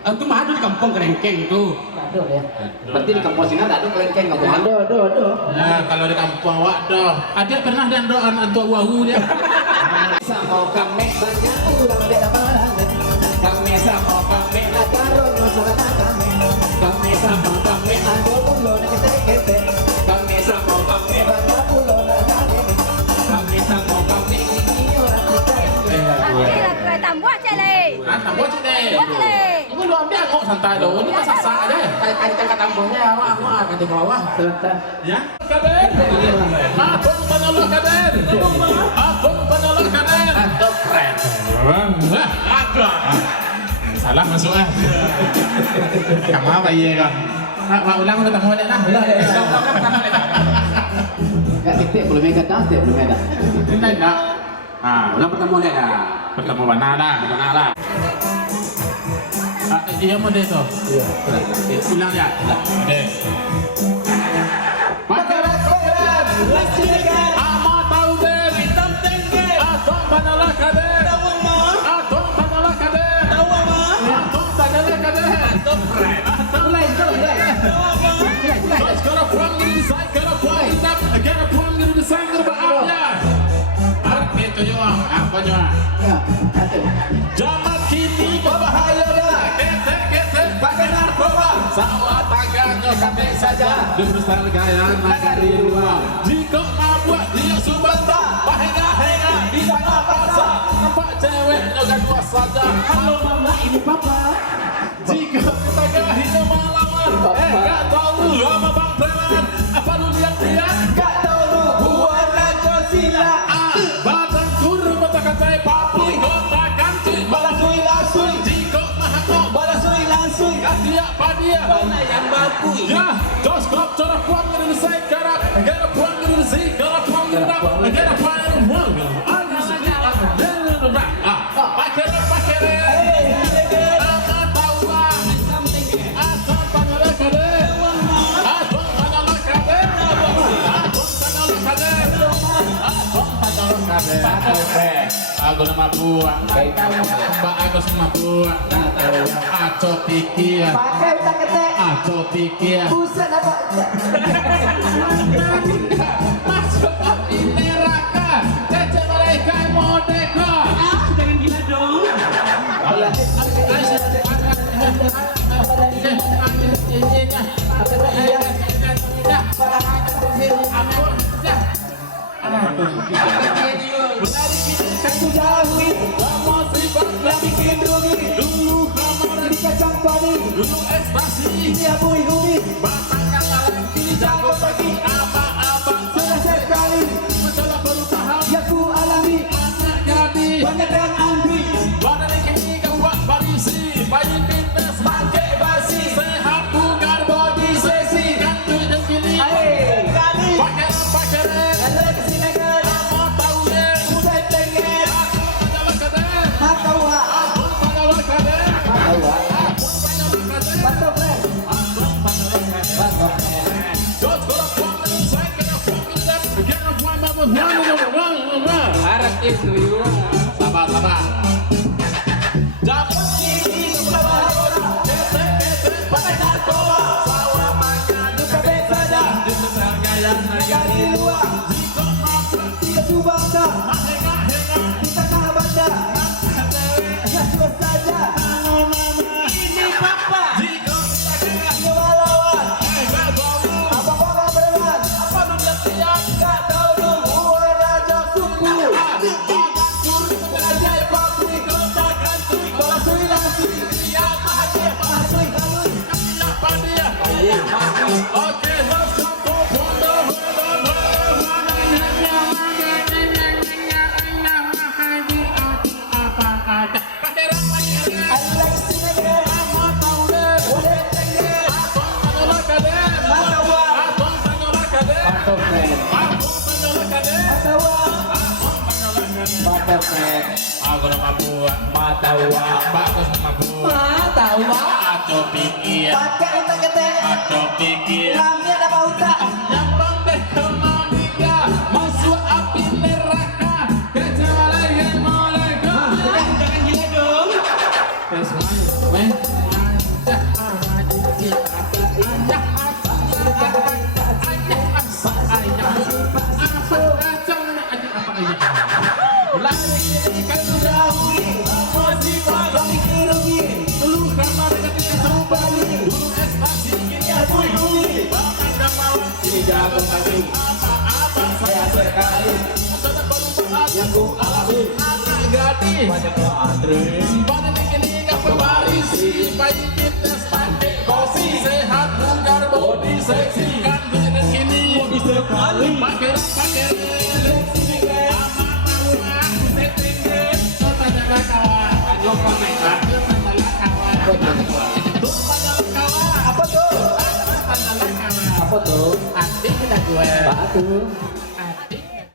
Itu mah ada di kampung Kerengkeng tuh. Aduh ya. Berarti di kampung sini ada kelengkeng kampung. Aduh. Ya kalau di kampung awak dah. Ada pernah dan doan antua wahu dia. Sama kami banyak ulang beda barang. Kami sama kami nakaro nusura kami. Kami sama kami ando ulo na kete. Kami sama kami banyak ulo na kami. Kami sama kami ini orang kita. Kira tambah cile. Tambah cile. Cile. Ini lu ambil kok santai dong. Ini kan sasa aja. Kancang ke tambungnya awak ke bawah. Sebentar. Ya. Kader. Agung penolok kader. Agung penolok kader. Atau keren. Ada. Salah masuk ah. Kamu apa iya kan? Nak ulang ketemu dia nah. Ya titik belum ada dah, titik belum ada. Ini enggak. Ulang pertama lihat dah. Bertemu mana lah. Iya mau deh tuh. Iya. Ulang ya. Deh. Makanan koran. Lasikan. Ama tahu deh. Hitam tinggi. Atong panalah kader. Atong panalah kader. Atong panalah kader. Atong keren. Mulai. Sekarang puang diri saya. Sekarang puang hitam. Sekarang puang diri saya. Berapa? Arti itu juga. Apa juga? Ya. Zaman kini berbahaya dah. Ketek pakai narkoba. Sawah tangganya sampai saja. Berusaha gaya negari luar. Jika mabuk dia subanta. Bahenga di sana pasar. Nampak cewek dengan dua saja. Halo mama, ini papa. Jika kita gak hidup malaman. Gak tahu lu sama bang preman. Apa lu lihat? Gak tahu lu buat raja sila. Badan turun matakan saya papi. Kotakan cuy. Balasui lasui. Jika mahakok. Balasui langsui. Dia padia. Mana yang baku? Ya, joskop cara puang dari saya garap. Gara puang dari saya gara puang dari dap. Gara puang dari puang. Aku nama buang, Mbak Agus nama buang, Aco pikir, Pakai utak ketek. Aco pikir, Buset apa? masuk api neraka, cece mereka modeka. Jangan gila dong. Aku jauhin. Yang bikin rugi. Dulu kamar Di kacang padi. dulu ekstasi, Dia bui humi. batang kalah kini jago pagi, abang Selesai sekali. masalah baru paham, Yang ku alami. anak gadis. Banyak yang ambil. Badan ini kuat barisi, bayi fitness pakai basi, sehat bugar body sesi, kantui dan kini Kali. pakai Ada kesini kan. apa tahu deh, Usai tengen. aku adalah kader, Matawa. aku adalah kader, Matawa. aku adalah kader, Batok friend. aku adalah kader. Batok friend. Just gonna fuck me, say gonna fuck me up, gonna find my one. Harap itu yuk. Sabar. Dapat kini kebawa, ketek pakai narkoba, sawah makan Duka besada. di besar gaya negari luar. Jika mampu Tiga subangsa. henga Di tengah bandar. Ya sudah saja. Ini papa. jika kita kena Lawan. gak tahu Apa bangga beneran? apa dunia tiap Gak tahu lu. Gua raja suku. badan turun sebagai pabrik kotakan cuy Balasui langsui. dia bahagia Balasui halus. apa dia oke let's go Pondo Allah istimewa. Boleh tengen. Matawa. Batok friend. Matawa. Batok friend. Aku nama buat Matawa. bagus nama buat Matawa. Aco pikir Pakai utak ketek. Aco pikir Kami ada pauta. yang bangdeh kemaniga masuk api neraka kecuali yang mereka Jangan gila dong. semuanya hati banyak lo antri. badan ini gak berbarisi baik fitness pakai kosi sehat bugar body seksi kan badan ini Body sekali. pakai aman setting kota jaga kawan ayo komentar tanda kawan tanda kawan Apa tuh? tanda kawan Apa tuh? anti kita gue Batu.